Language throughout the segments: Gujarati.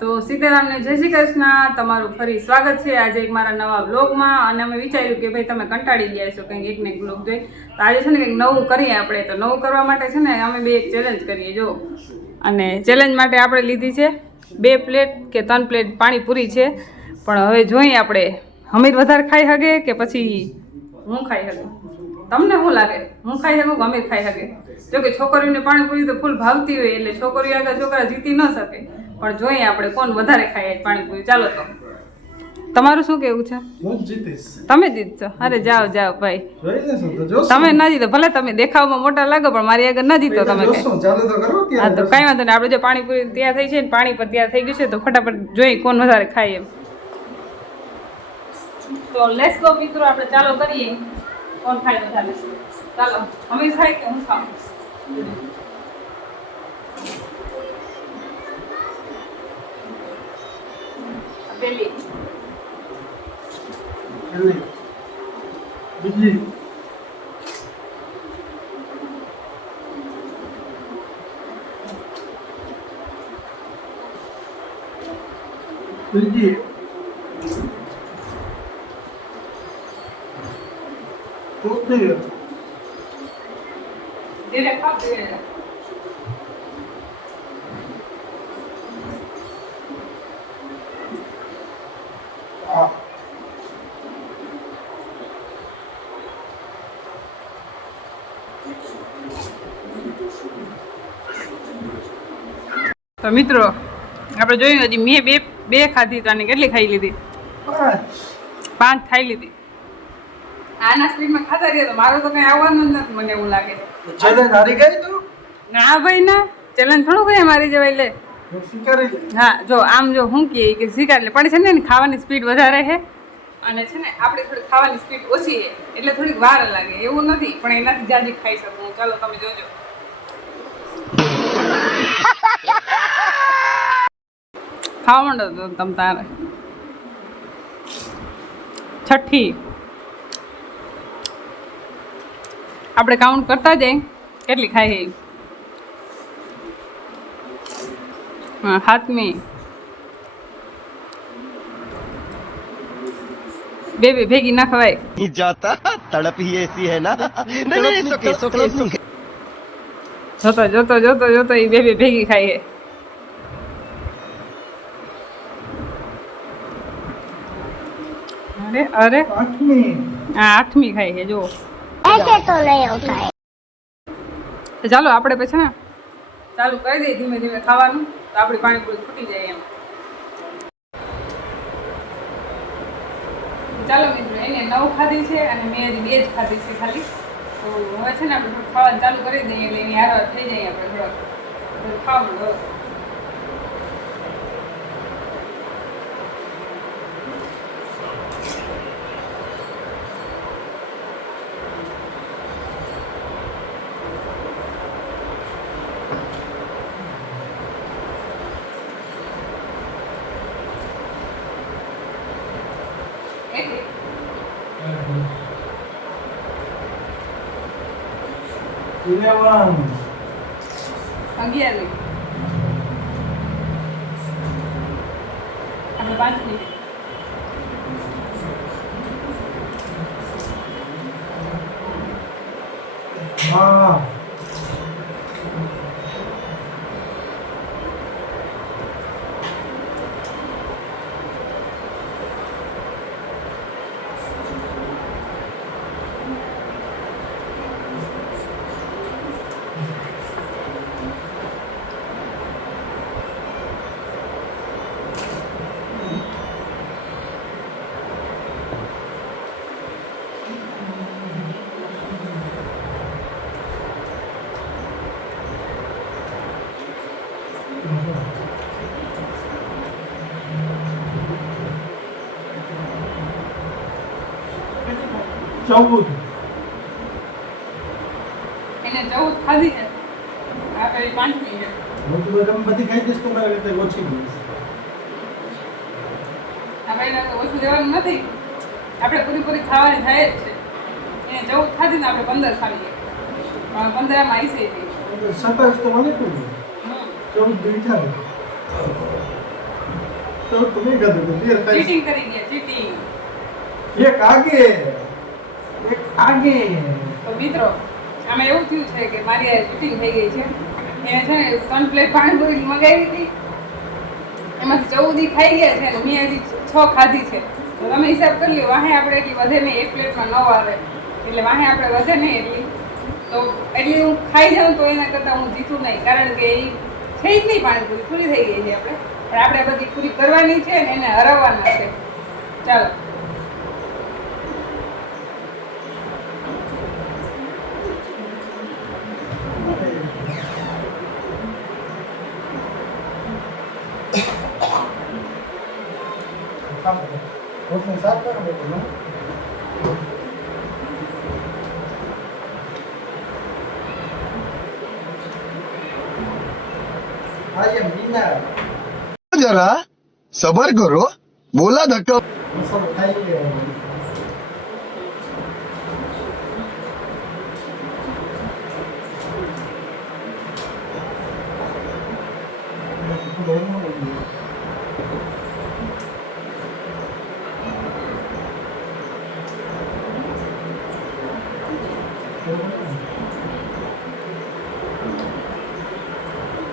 તો સીતારામને જય શ્રી કૃષ્ણ, તમારું ફરી સ્વાગત છે આજે એક મારા નવા વ્લોગમાં. અને અમે વિચાર્યું કે ભાઈ તમે કંટાળી ગયા છો કંઈક એકને એક વ્લોગ જોઈ, તો આજે છે ને કંઈક નવું કરીએ આપણે. તો નવું કરવા માટે છે ને અમે બે એક ચેલેન્જ કરીએ જો. અને ચેલેન્જ માટે આપણે લીધી છે 2 પ્લેટ કે 3 પ્લેટ પાણીપુરી છે. પણ હવે જોઈએ આપણે હમીર વધારે ખાઈ શકે કે પછી હું ખાઈ શકું. તમને શું લાગે, હું ખાઈ શકું કે અમીર ખાઈ શકે? જો કે છોકરીઓને પાણીપુરી તો ફૂલ ભાવતી હોય એટલે છોકરીઓ આગળ છોકરા જીતી ન શકે. પણ જોઈએ આપણે કોણ વધારે ખાય પાણીપુરી. ચાલો તો તમારું શું કેવું છે? હું જીતીશ. તમે જીતશો? અરે જાઓ જાઓ ભાઈ, જોઈ લેશું તો જોશું. તમે ના જીતો, ભલે તમે દેખાવમાં મોટા લાગો પણ મારી આગળ ના જીતો તમે. જોશું, ચાલુ તો કરો હા ત્યારે. તો કઈ વાંધો નહીં, આપણે જો પાણીપુરી તૈયાર થઈ છે ને પાણી પર તૈયાર થઈ ગયું છે તો ફટાફટ જોઈ કોણ વધારે ખાય એમ. તો લેટ્સ ગો મિત્રો, આપણે ચાલો કરીએ કોણ ખાય વધારે. ચાલો, અમીર ખાય કે હું ખાઉં? પેલી બીજી ત્રીજી ચોથી ધીરે ખાવ ધીરે. આ તો મિત્રો આપણે જોયું હજી મેં બે ખાધી તો આને કેટલી ખાઈ લીધી? 5 ખાઈ લીધી. આના સ્પીડમાં ખાતા રહીએ તો મારું તો કઈ આવવાનું જ નથી મને એવું લાગે. ચેલેન્જ હારી ગઈ તું? ના ભાઈ ના, ચેલેન્જ થોડું કઈ મારી જવાય. લે હું સ્વીકારી લે. હા જો આમ જો હું કે સ્વીકાર લે, પણ છે ને એની ખાવાની સ્પીડ વધારે છે અને છે ને આપણી થોડી ખાવાની સ્પીડ ઓછી છે એટલે થોડીક વાર લાગે. એવું નથી પણ એનાથી જાજી ખાઈ શકું. ચાલો તમે જોજો. ખાવા માંડો તો તમ તારે. છઠ્ઠી આપણે કાઉન્ટ કરતા જઈએ કેટલી ખાઈ છે. હા, 7મી. બે ભેગી ના ખવાય. जाता तड़प ही ऐसी है ना नहीं नहीं सुके જોતો જોતો જોતો જોતો એ બે ભેગી ખાઈ છે. અરે અરે, આઠમી આ 8મી ખાઈ છે જો. ऐसे तो नहीं होता है। તો ચાલો આપણે પછી ને ચાલુ કરી દઈએ ધીમે ધીમે ખાવાનું, તો આપણી પાણીપુરી ફૂટી જાય એમ. ચાલો મિત્રો, એને 9 ખાધી છે અને મેં હજી 2 જ ખાધી છે ખાલી. તો હવે છે ને આપણે થોડું ખાવાનું ચાલુ કરી દઈએ એટલે એની હારવાર થઈ જાય. આપણે થોડોક ખાવાનું. ઇલેવન 11મી આપણે 5મી. હા ચૌદ એને 14 ખાધી છે. આ પેલી 5મી છે. હું તો તમે બધી ખાઈ દઈશ તો મારે રીતે ઓછી દઈશ. આપણે એને તો ઓછું દેવાનું નથી, આપણે પૂરી ખાવાની થાય જ છે. એને 14 ખાધી ને આપણે 15 ખાવીએ પણ 15 માં આવી છે. 27 તો મને કહ્યું. 14 બેઠા તો તમે કીધું કે બે ખાઈ ચીટિંગ કરી ગયા ચીટિંગ. એક આગે એક આગે તો મિત્રો આમાં એવું થયું છે કે મારી આ ચીટિંગ થઈ ગઈ છે. એને છે ને 3 પ્લેટ પાણીપુરી મગાવી હતી, એમાંથી 14 ખાઈ ગયા છે અને મેં હજી 6 ખાધી છે. તો તમે હિસાબ કરી લો, વાહે આપણે એટલી વધે નહીં, એક પ્લેટમાં 9 આવે એટલે વાહે આપણે વધે નહીં એટલી. તો એટલી હું ખાઈ જાઉં તો એના કરતાં હું જીતું નહીં, કારણ કે એ છે જ નહીં, પાણીપુરી પૂરી થઈ ગઈ છે આપણે. પણ આપણે બધી પૂરી કરવાની છે ને એને હરાવવાના છે. ચાલો उसमें साफ कर देते ना आई एम विनर जरा सबर करो बोला धक्का सब खाई ले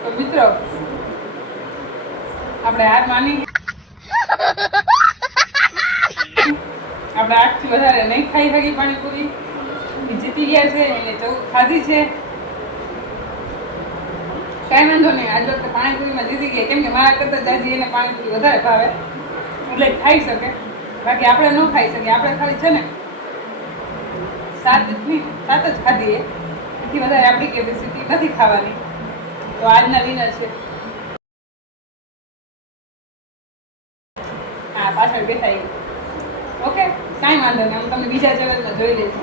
તો મિત્રો આપણે હાર માની, આપણે 8 થી વધારે નહીં ખાઈ શકી પાણીપુરી. એ જીતી ગયા છે, એને 14 ખાધી છે. કાંઈ વાંધો નહીં, આજ વખતે પાણીપુરીમાં જીતી ગયા, કેમ કે મારા કરતાં જાજી એને પાણીપુરી વધારે ભાવે એટલે ખાઈ શકે. બાકી આપણે ન ખાઈ શકીએ, આપણે ખાલી છે ને 7 જ ખાધી, એથી વધારે આપણી કેપેસિટી નથી ખાવાની. તો આજના વિનર છે હા, પાછળ બેઠા. ઓકે, કાંઈ વાંધો નહીં, હું તમને બીજા ચેલેન્જમાં જોઈ લઈશ.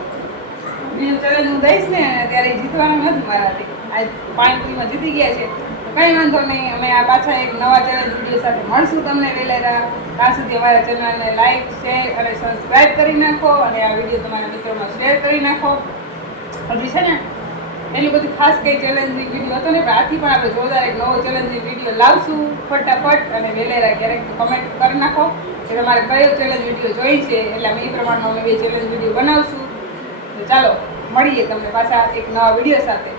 બીજું ચેલેન્જ હું દઈશ ને ત્યારે એ જીતવાનું નથી મારાથી. આજ પાણીપુરીમાં જીતી ગયા છે તો કાંઈ વાંધો નહીં, અમે આ પાછા એક નવા ચેલેન્જ વિડીયો સાથે મળશું તમને વહેલા. ત્યાં સુધી અમારા ચેનલને લાઈક, શેર અને સબસ્ક્રાઈબ કરી નાખો અને આ વિડીયો તમારા મિત્રોમાં શેર કરી નાખો. હજી છે ને એટલું બધું ખાસ કંઈ ચેલેન્જની વિડીયો હતો ને, પણ આથી પણ આપણે જોરદાર એક નવો ચેલેન્જની વિડીયો લાવશું ફટાફટ. અને વહેલા ક્યારેક કમેન્ટ કરી નાખો કે તમારે કયો ચેલેન્જ વિડીયો જોઈ છે, એટલે અમે એ પ્રમાણમાં અમે એ ચેલેન્જ વિડીયો બનાવશું. તો ચાલો મળીએ તમને પાછા એક નવા વિડીયો સાથે.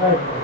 राइट